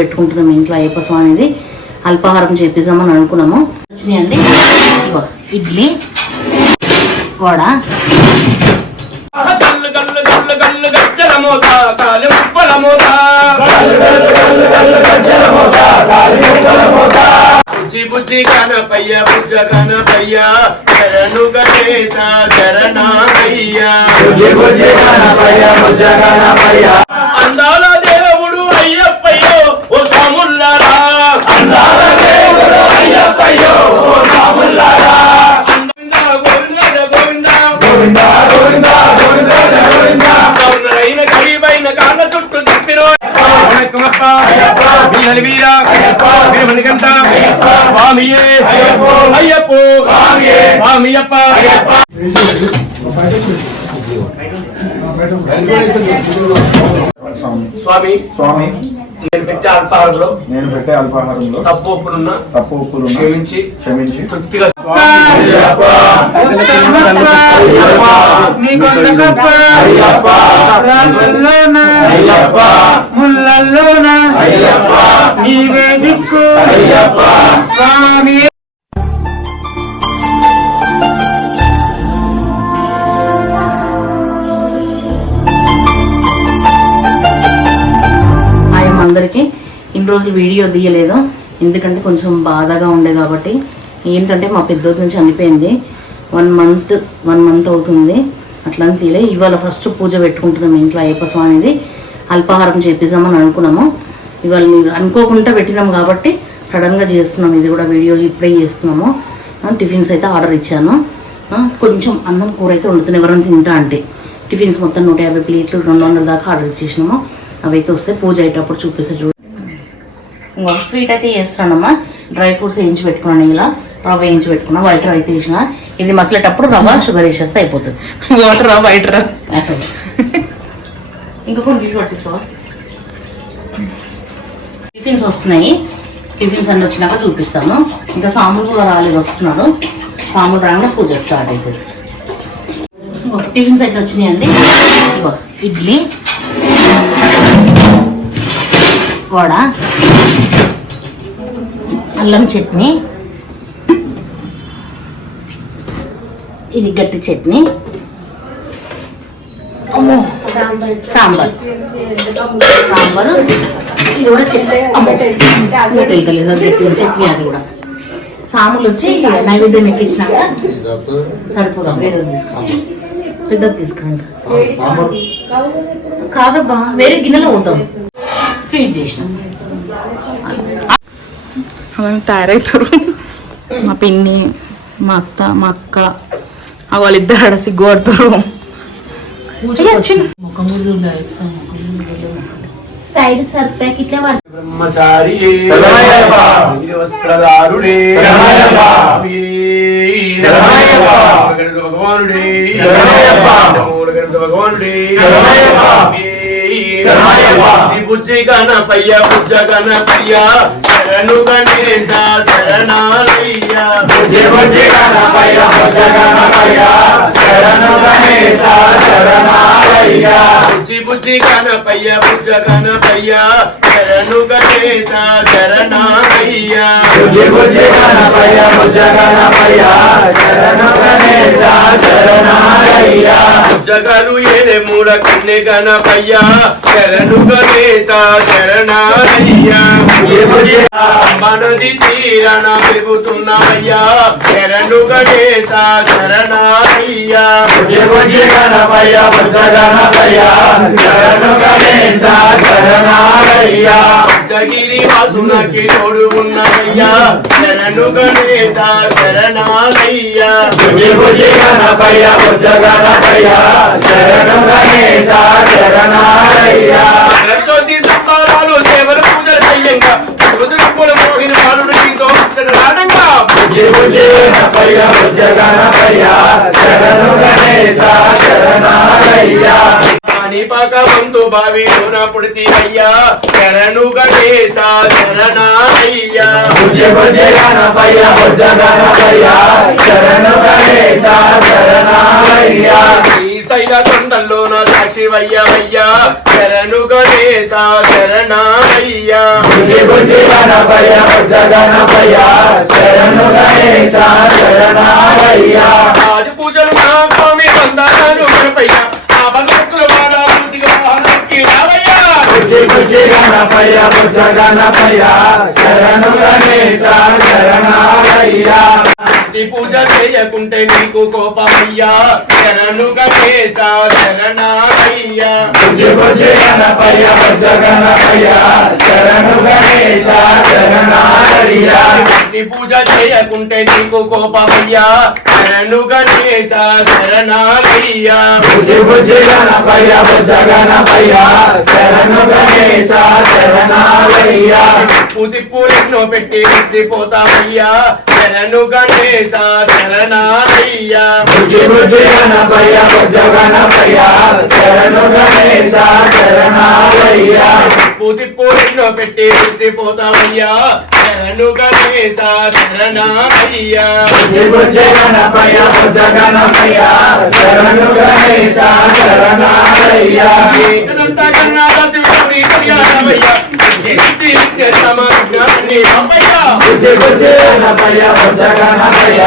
పెట్టుకుంటున్నాం ఇంట్లో అయ్యప్ప స్వామిది అల్పాహారం చేపిద్దామని అనుకున్నాము. వచ్చినాయండి ఇడ్లీ వడ బుజ్జి గణపయ్య బుజ్జ గణపయ్య శరణు గణేశ శరణయ్య అందాల దేవుడు అయ్యప్పయ్యో ఓ స్వాముల్లారా అందాల దేవుడు అయ్యప్పయ్యో ఓ స్వాముల్లారా గోవింద గోవింద గోవింద గోవింద గోవింద గోవింద గౌరైన గరీబైన కాళ్ళ చుట్టూ తిప్పిరో స్వామియే అయ్యప్ప స్వామియప్ప స్వామి స్వామి నేను పెట్టే అల్పాహారంలో తప్పు ఒప్పులున్నా క్షమించి తృప్తిగా అందరికి ఇన్ని రోజులు వీడియో తీయలేదు, ఎందుకంటే కొంచెం బాధగా ఉండే కాబట్టి. ఏంటంటే మా పెద్దోటి నుంచి చనిపోయింది, 1 మంత్ అవుతుంది, అట్లా అని తీయలే. ఇవాళ ఫస్ట్ పూజ పెట్టుకుంటున్నాం ఇంట్లో అయ్యప్ప స్వామిది అల్పాహారం చేపిద్దామని అనుకున్నాము. ఇవాళ అనుకోకుండా పెట్టినాం కాబట్టి సడన్గా చేస్తున్నాం. ఇది కూడా వీడియో ఇప్పుడే చేస్తున్నాము. టిఫిన్స్ అయితే ఆర్డర్ ఇచ్చాను. కొంచెం అన్నం కూర అయితే వండుతున్నాం ఎవరైనా తింటా అంటే. టిఫిన్స్ మొత్తం 150 ప్లేట్లు 200 దాకా ఆర్డర్ ఇచ్చేసినాము. అవైతే వస్తే పూజ అయ్యేటప్పుడు చూపిస్తే చూడు. ఇంకొక స్వీట్ అయితే చేస్తున్నానమ్మా. డ్రై ఫ్రూట్స్ వేయించి పెట్టుకున్నాను, ఇలా రవ్వ వేయించి పెట్టుకున్నా, వైట్ రవ్వ అయితే వేసిన. ఇది మసలేటప్పుడు రవ్వ షుగర్ వేసేస్తే అయిపోతుంది. వాటర్ రవ్వ వైట్ రవ్వ ఇంకా కొన్ని నీళ్ళు పట్టిస్తావా. టిఫిన్స్ వస్తున్నాయి, టిఫిన్స్ అన్నీ వచ్చినాక చూపిస్తాను. ఇంకా సాములు కూడా రాలేదు, వస్తున్నాడు. సాములు రాగానే పూజ స్టార్ట్ అవుతుంది. టిఫిన్స్ అయితే వచ్చినాయండి. ఇడ్లీ వడ అల్లం చట్నీ, ఇది గట్టి చట్నీ, సాంబార్ ఇది కూడా తెలియదు చట్నీ. అది కూడా సాములు వచ్చి నైవేద్యం ఎక్కించినాక సరిపోదాం. వేరే తీసుకోండి, పెద్దది తీసుకురండి. కాదబ్బా వేరే గిన్నెలో పోతాం. స్వీట్ చేసిన తయారవుతారు. మా పిన్ని, మా అత్త, మా అక్క వాళ్ళిద్దరు ఆడ సిగ్గుపడతారు. బ్రహ్మచారి వస్త్రదారుడే భగవానుడే భగవానుడే బుజ్జి గణపయ్య బుజ్జ గణపయ్య శరణు గణేశ శరణాలయ్య బుజ్జి గణపయ్య బుజ్జ గణపయ్య శరణు గణేశ శరణాలయ్య బుజ్జి గణపయ్య బుజ్జ గణపయ్య శరణు గణేశ శరణాలయ్య బుజ్జి గణపయ్య బుజ్జ గణపయ్య శరణు గణేశ శరణాలయ్య జగలు ఏడే మూడ కన్నే గణపయ్య శరణు గణేశ శరణాలయ్య మనది తీరణ పెరుగుతున్నాయ్యా శరణు గణేశ శరణాలయ్య గణపయ్య బుద్ధ గణపయ్య శరణు గణేశ శరణాలయ్య జగిరి వాసునకి తోడు ఉన్నయ్యా శరణు గణేశ శరణాలయ్య గణపయ్య బుద్ధ గణపయ్య శరణు గణేశ శరణాలయ్య సరస్వతి సంపారాలు సేవల పూజలు చెయ్యంగా మోహిని బాలుడు నీతో రాడంగా గణపయ్య బుద్ధ గణపయ్య శరణు గణేశ శరణాలయ్య పాక వంతు భావి పుడితి అయ్యా శరణు గణేశ శరణాలయ్య గణపయ్య బుద్ధ గణపయ్య శరణు గణేశ శరణాలయ్య శ్రీశైల కొండల్లోన సాక్షి వయ్యవయ్యా శరణు గణేశ శరణమయ్యా బుజ్జి బుజ్జి గణపయ్య బుజ్జ గణపయ్య శరణు గణేశ శరణమయ్యా ఆది పూజలు మా స్వామి వందనాలు గణపయ్య ఆ భక్తుల వాడ ముసిగకి రావయ్యా బుజ్జి బుజ్జి గణపయ్య బుజ్జ గణపయ్య శరణు గణేశ శరణమయ్యా ఈ పూజ చేయకుంటే నీకు కోపమయ్యా శరణు గణేశ శరణమయ్యా బుజ్జి బుజ్జి గణపయ్య బుజ్జ గణపయ్య శరణు గణేశ శరణమయ్యా ఈ పూజ చేయకుంటే నీకు కోపమయ్యా శరణు గణేశ శరణమయ్యా బుజ్జి బుజ్జి గణపయ్య బుజ్జ గణపయ్య శరణు గణేశ శరణమయ్యా పూతిప్పులెన్నో పెట్టి విసిపోతామయ్యా శరణు గణేశ శరణమయ్యా బుజ్జి బుజ్జి గణపయ్య బుజ్జ గణపయ్య శరణు గణేశ శరణమయ్యా పూతిప్పులెన్నో పెట్టి విసిపోతామయ్యా శరణు గణేశ శరణమయ్యా బుజ్జి బుజ్జి గణపయ్య బుజ్జ గణపయ్య శరణు గణేశ శరణమయ్యా ఏకదంతా కన్నాద శివుడి కళ్యాణమయ్యా బుజ్జి బుజ్జి గణపయ్య బుజ్జ గణపయ్య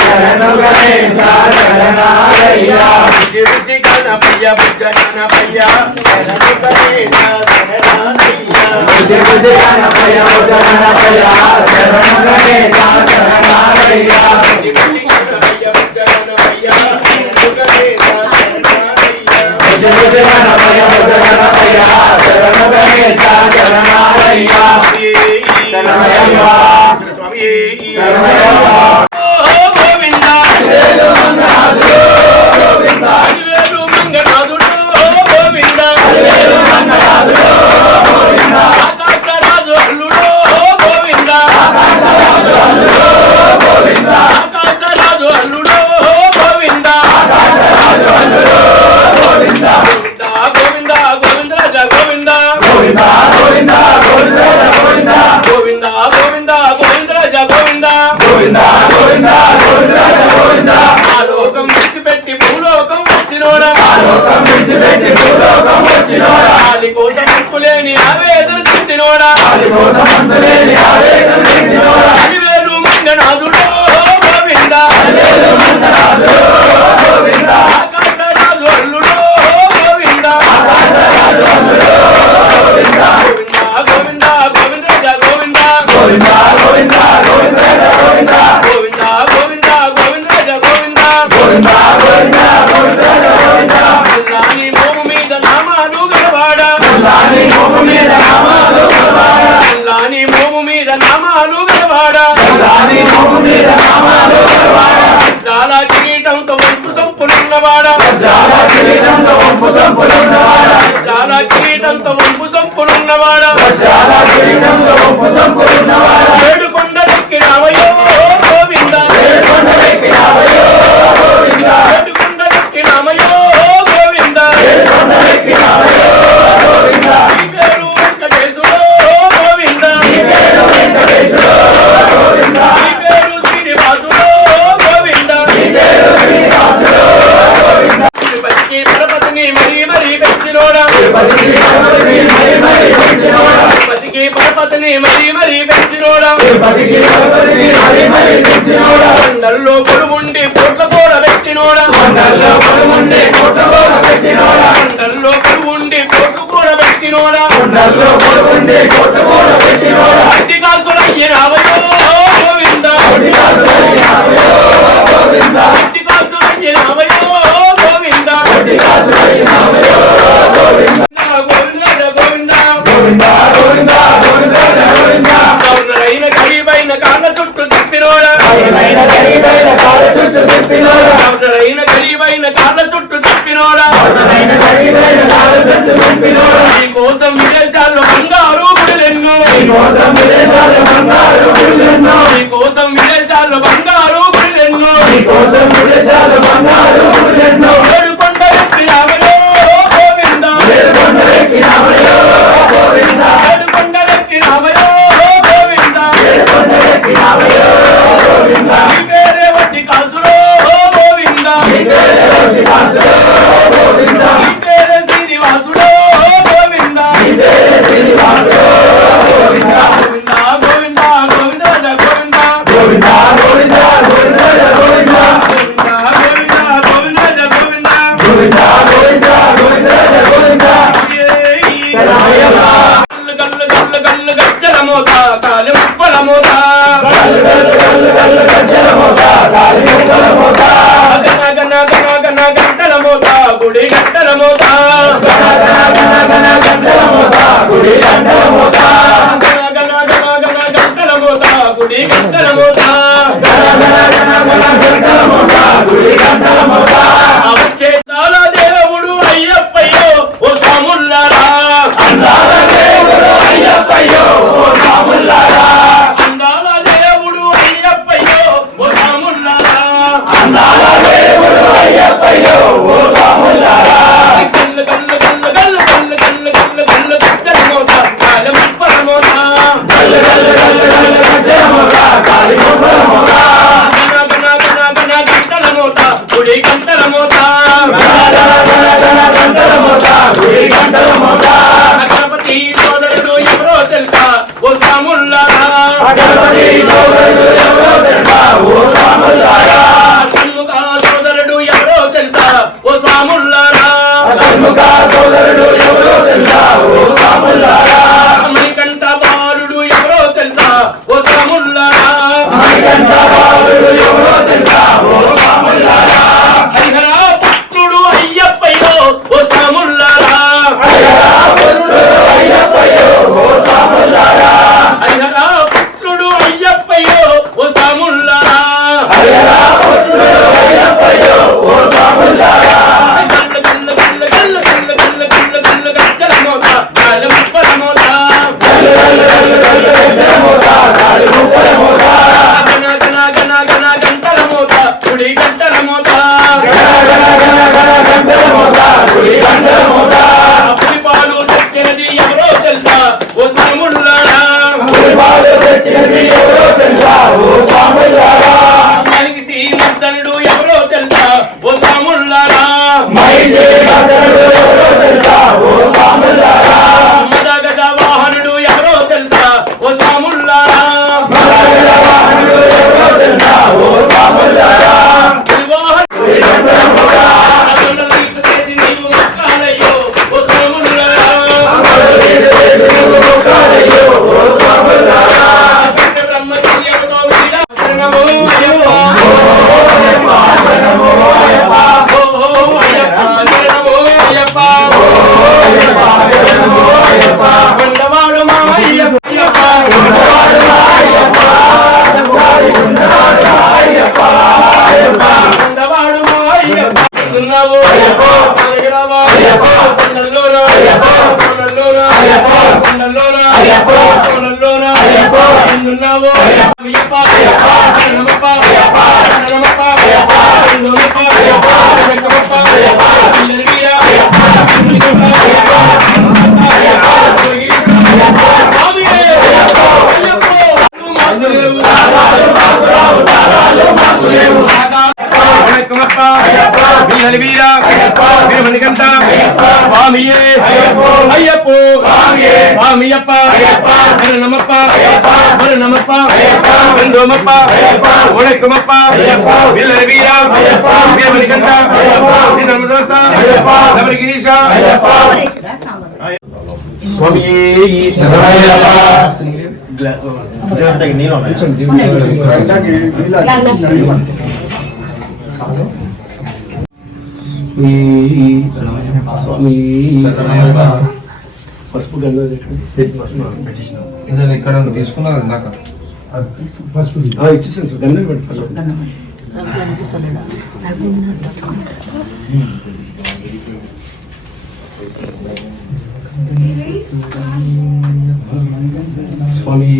శరణు గణేశ శరణమయ్యా బుజ్జి గణపయ్య బుజ్జ గణపయ్య శరణు గణేశ శరణమయ్యా బుజ్జి బుజ్జి గణపయ్య బుజ్జ గణపయ్య శరణు గణేశ శరణమయ్యా బుజ్జి గణపయ్య బుజ్జ గణపయ్య శరణు గణేశ శరణమయ్యా బుజ్జి బుజ్జి గణపయ్య బుజ్జ గణపయ్య శరణు గణేశ శరణమయ్యా శరణమయ్యా స్వామి శరణమయ్యా గోవింద హరివేలు మంగనాథుడు గోవింద హరివేలు మంగనాథుడు గోవింద హరివేలు మంగనాథుడు గోవింద ఆకాశరాజు అల్లుడు గోవింద ఆకాశరాజు అల్లుడు గోవింద ఆకాశరాజు అల్లుడు గోవింద ఆకాశరాజు అల్లుడు గోవింద గోవింద గోవింద రాజా గోవింద గోవింద గోవింద గోవింద గోవింద గోవింద గోవింద గోవింద రాజా గోవింద గోవింద గోవింద గోవింద గోవింద ఆ లోకం విడిచిపెట్టి భూలోకం వచ్చినోడా లోకం విడిచిపెట్టి భూలోకం వచ్చినోడా ఆది కోసం ముక్కులేని ఆవేదన చెందినోడా ఆది కోసం అంతులేని ఆవేదన చెందినోడా హరివేలు మంగనాథుడు గోవింద హరివేలు మంగనాథుడు గోవింద ఆకాశరాజు అల్లుడు గోవింద ఆకాశరాజు అల్లుడు గోవింద గోవింద గోవింద రాజా గోవింద గోవింద గోవింద గోవింద గోవింద గోవింద గోవింద గోవింద రాజా గోవింద గోవింద గోవింద గోవింద గోవింద రాణి మోము మీద నామాలు గలవాడ రాణి మోము మీద నామాలు గలవాడ రాణి మోము మీద నామాలు గలవాడ రాణి మోము మీద నామాలు గలవాడ చాలా కిరీటంతో వంపు సంపులున్నవాడ జాల కిరీటంతో వంపు సంపులున్నవాడ చాలా కిరీటంతో వంపు సంపులున్నవాడ జాల కిరీటంతో వంపు సంపులున్నవాడ ఏడు కొండలెక్కి రావయో గోవింద ఏడుకొండలెక్కి రావయ్యో గోవింద ఏడు కొండలెక్కి రామయో గోవింద ఏడుకొండలెక్కి రావయ్యో గోవింద ఈ పేరు వెంకటేశుడో గోవింద ఈ పేరు వెంకటేశుడు గోవింద ఈ పేరు శ్రీనివాసుడో గోవింద ఈ పేరు శ్రీనివాసుడు గోవింద తిరుపతికి పరపతిని మరీ మరీ పెంచినోడా తిరుపతికి గణపతిని మరీ మరీ పెంచినోడా తిరుపతికి పరపతిని మరీ మరీ పెంచినోడా తిరుపతికి గణపతిని మరీ మరీ పెంచినోడా కొండల్లో కొలువుండి కోట్ల కూడ పెట్టినోడా కొండల్లో కొలువుండి కోటగోడ పెట్టినోడా కొండల్లో కొలువుండి కోట్ల కూడ పెట్టినోడా కొండల్లో కొలువుండి కోటగోడ పెట్టినోడా అట్టి కాసులయ్య రావయో గోవింద కొట్టికాసులయ్య రావయ్యో గోవింద అట్టి కాసులయ్య రావయో గోవింద కొట్టికాసులయ్య రావయ్యో గోవింద గోవింద గోవింద గోవింద గోవింద గోవింద గోవింద గౌరరైన గరీబైన కాళ్ళ చుట్టూ తిప్పినోడా ఆయన గరీబైన కాళ్ళ చుట్టూ తిప్పినోడా గౌరరైన గరీబైన కాళ్ళ చుట్టూ తిప్పినోడా ఆయన గరీబైన కాళ్ళ చుట్టూ తిప్పినోడా నీ కోసం విదేశాల్లో బంగారు గుడులెన్నో మోత కాలి ముప్పల మోత గన గన గన గన గంటల మోత గుడి గంటల మోత గుడి గంటల మోత గన గన గన గన గంటల మోత గుడి గంటల మోత గుడి గంటల మోత వచ్చే దేవుడు అయ్యప్పయ్యో ఓ స్వాముల్లారా అందాల దేవుడు అయ్యప్పయ్యో ఓ స్వాముల్లారా అందాల దేవుడు అయ్యప్పయ్యో ఓ స్వాముల్లారా అందాల దేవుడు అయ్యప్పయ్యో ఓ స్వాముల్లారా గల్లు గల్లు గల్లు గల్లు గల్లు గల్లు గల్లు గల్లు గచ్చల మోత కాలి ముప్పల మోత గల్లు గల్లు గల్లు గల్లు గజ్జల మోత కాలి ముప్పల మోత గన గన గన గన గంటల మోత గుడి గంటల మోత గంటల మోత గుడి గంటల మోత గణపతి సోదరుడు ఎవరో తెలుసా ఓ స్వాముల్లారా గణపతి సోదరుడు ఎవరో తెలుసా ఓ స్వాముల్లారా షణ్ముఖ సోదరుడు ఎవరో తెలుసా ఓ స్వాముల్లారా షణ్ముఖ సోదరుడు ఎవరో తెలుసా ఓ స్వాముల్లారా మణికంఠ బాలుడు ఎవరో తెలుసా ఓ స్వాముల్లారా మణికంఠ బాలుడు ఎవరో తెలుసా ఓ స్వాముల్లారా హరిహర పుత్రుడు అయ్యప్పయ్యో ఓ స్వాముల్లారా అయ్యరా పుత్రుడు అయ్యప్పయ్యో ఓ స్వాముల్లారా హరిహర పుత్రుడు అయ్యప్పయ్యో ఓ స్వాముల్లారా అయ్యరా పుత్రుడు అయ్యప్పయ్యో ఓ స్వాముల్లారా గల్లు గల్లు గల్లు గల్లు గల్లు గల్లు గల్లు గల్లు గచ్చల మోత కాలి ముప్పల మోత గల్లు గల్లు గల్లు గల్లు గజ్జల మోత కాలి ముప్పల మోత గన గన గన గన గంటల మోత గుడి గంటల మోత గణ గణ గణ గణ గంటల మోత గుడి గంటల మోత అప్పుడి పాలు తెచ్చినది ఎవరో తెలుసా ఓ స్వాముల్లారా పాలు తెచ్చినది ఎవరో తెలుసా ఓ స్వాముల్లారా అమ్మాయికి శ్రీమర్దనుడు ఎవరో తెలుసా ఓ స్వాముల్లారా మహిషి మర్దనుడు ఎవరో తెలుసా ఓ స్వాముల్లారా మద గజ వాహనుడు ఎవరో తెలుసా ఓ స్వాముల్లారా మలగల వాహనుడు ఎవరో తెలుసా ఓ స్వాముల్లారా గుడి గంటల మోత చేసి నీవు మొక్కాలయ్యో ఓ స్వాముల్లారా ముఖాలయ్యో ఓ స్వాముల్లారా బ్రహ్మచర్యముతో వీడా శరణము అయ్యప్ప శరణమో అయ్యప్ప ఓ అయ్యప్ప శరణము అయ్యప్ప శరణమో అయ్యప్ప కొండవాడు మా అయ్యప్ప ఉన్నవాడు అయ్యప్ప గారి ఉన్నవాడు అయ్యప్ప అయ్యప్ప కొండవాడు మా అయ్యప్ప ఉన్నావు అయ్యప్ప అయ్యప్ప అయ్యప్ప కొండల్లోన అయ్యప్ప కొండల్లోన అయ్యప్ప కొండల్లోన అయ్యప్ప కొండల్లోన అయ్యప్ప ఉన్నావు అయ్యప్ప అయ్యప్ప శరణమప్ప అయ్యప్ప శరణమప్ప అయ్యప్ప శరణమప్ప అయ్యప్ప శరణమప్ప అయ్యప్ప నిలవీరా అయ్యప్ప అయ్యప్ప తారాలు తారాలు మాకు లేవు స్వామియే అయ్యప్ప స్వామియప్ప శరణమప్ప శరణమప్ప బంధుమప్ప వణకమప్ప వీళ్ళ వీర వీరమణికంఠ నమస్త నమగిరీశ స్వామియే పసుపు గంగా ఇక్కడ తీసుకున్నారు ఇందాక ఇచ్చేసాను సార్ గంగా పెట్టి స్వామి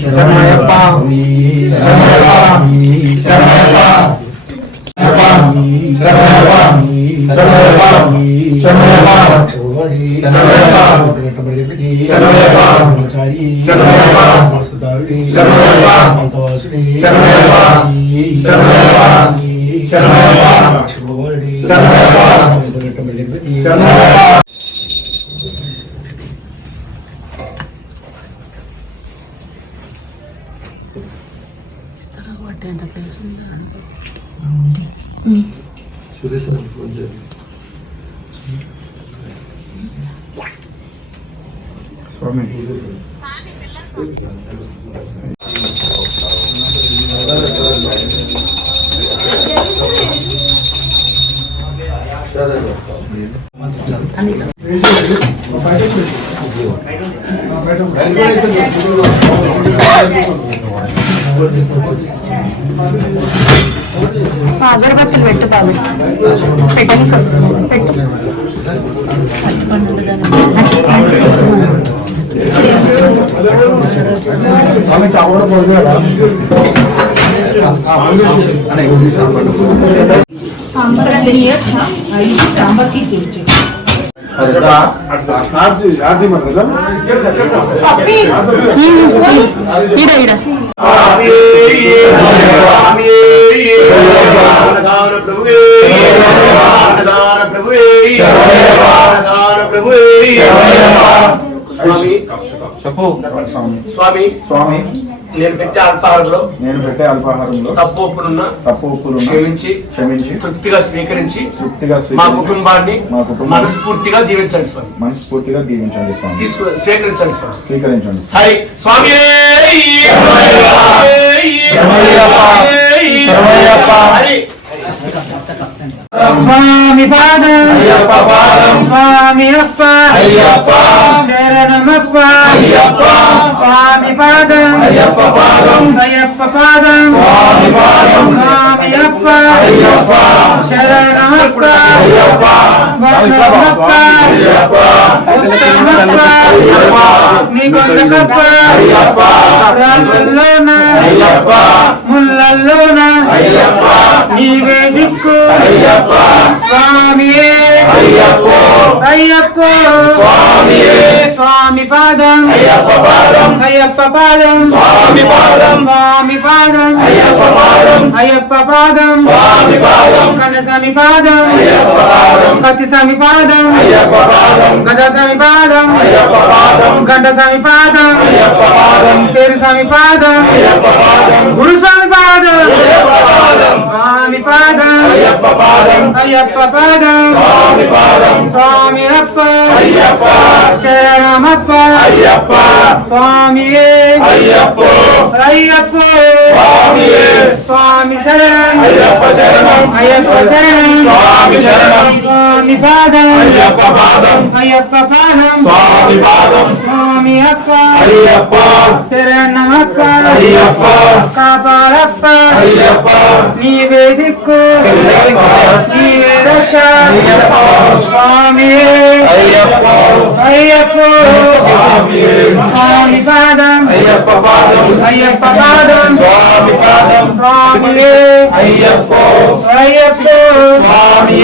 శరణమయ్యప్ప. స్వామి శరణమయ్యప్ప. శరణమయ్యప్ప. స్వామి అగరబత్తులు పెట్టు బాబు, పెట్టడానికి వస్తుంది పెట్టు. చెప్పు. స్వామి స్వామి నేను పెట్టే అల్పాహారంలో తప్పు ఒప్పులున్నా క్షమించి తృప్తిగా స్వీకరించి మా కుటుంబాన్ని మనస్ఫూర్తిగా దీవించండి స్వామి. స్వీకరించండి స్వామి. స్వామి స్వామి పాదం అయ్యప్ప పాదం స్వామి అప్ప అయ్యప్ప శరణమప్ప అయ్యప్ప స్వామి పాదం అయ్యప్ప పాదం అయ్యప్ప పాదం స్వామి పాదం స్వామి అప్ప అయ్యప్ప శరణమప్ప అయ్యప్ప వందనమప్ప అయ్యప్ప ఉత్తమప్ప అయ్యప్ప నీకొందకప్ప అయ్యప్ప రాజుల్లోన అయ్యప్ప ముల్లల్లోన అయ్యప్ప నీవే దిక్కు అయ్యప్ప స్వామియే అయ్యప్ప అయ్యప్ప స్వామియే స్వామి పాదం అయ్యప్ప పాదం అయ్యప్ప పాదం స్వామి పాదం స్వామి పాదం అయ్యప్ప పాదం అయ్యప్ప పాదం స్వామి పాదం కనసమి పాదం అయ్యప్ప పాదం కతి సమి పాదం అయ్యప్ప పాదం గద సమి పాదం అయ్యప్ప పాదం గంట సమి పాదం అయ్యప్ప పాదం పేరు సమి పాదం అయ్యప్ప పాదం గురు సమి పాదం అయ్యప్ప పాదం స్వామి పాదం అయ్యప్ప పాదం అయ్యప్ప పాదం స్వామి పాదం స్వామి అప్ప అయ్యప్ప శరణమప్ప అయ్యప్ప స్వామియే అయ్యప్ప అయ్యప్ప స్వామియే స్వామి శరణం అయ్యప్ప శరణం అయ్యప్ప శరణం స్వామి శరణం స్వామి పాదం అయ్యప్ప పాదం అయ్యప్ప పాదం స్వామి పాదం స్వామి అప్ప అయ్యప్ప శరణమప్ప అయ్యప్ప కాపాడప్ప అయ్యప్ప నీవే దిక్కు నీవే రక్ష స్వామి అయ్యప్ప అయ్యప్ప స్వామి పాదం అయ్యప్ప పాదం అయ్యప్ప పాదం స్వామి పాదం స్వామి అయ్యప్ప అయ్యప్ప స్వామి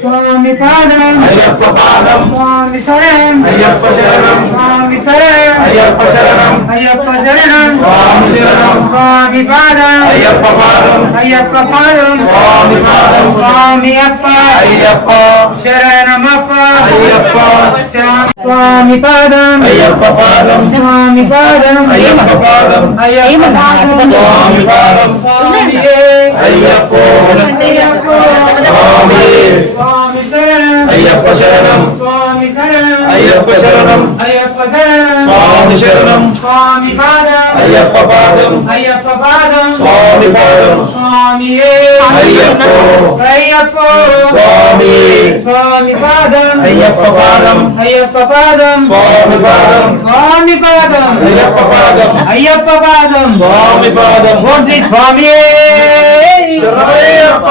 స్వామి పాదం అయ్యప్ప పాదం స్వామి శరణం అయ్యప్ప శరణం స్వామి శరణం అయ్యప్ప శరణం అయ్యప్ప శరణం స్వామి శరణం స్వామి పాదం అయ్యప్ప పాదం అయ్యప్ప పాదం స్వామి పాదం స్వామి అప్ప అయ్యప్ప శరణమప్ప అయ్యప్ప స్వామి పాదం అయ్యప్ప పాదం స్వామి పాదం అయ్యప్ప పాదం అయ్యప్ప పాదం స్వామి పాదం స్వామి అయ్యప్ప అయ్యప్ప స్వామి స్వామి శరణం అయ్యప్ప శరణం స్వామి శరణం అయ్యప్ప శరణం అయ్యప్ప శరణం స్వామి శరణం స్వామి పాదం అయ్యప్ప పాదం అయ్యప్ప పాదం స్వామి పాదం స్వామి అయ్యప్ప అయ్యప్ప స్వామి స్వామి పాదం అయ్యప్ప పాదం అయ్యప్ప పాదం స్వామి పాదం స్వామి పాదం అయ్యప్ప పాదం అయ్యప్ప పాదం స్వామి పాదం ఓం శ్రీ స్వామి శరణమయ్యప్ప.